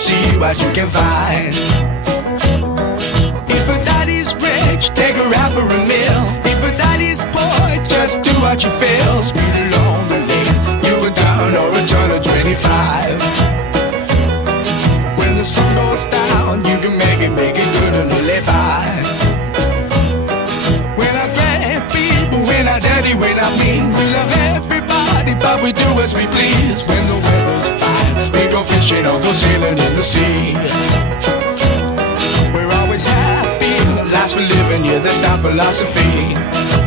see what you can find. If a daddy's rich, take her out for a meal. If a daddy's poor, just do what you feel. Speed along the lane, you a turn or a turn of 25. When the sun goes down, you can make it good and live by. When I grab people, when I dirty, when I mean, we love everybody, but we do as we please. When the weather's fine, we go fishing or go sailing in the sea. We're always happy, life's for living, yeah, that's our philosophy.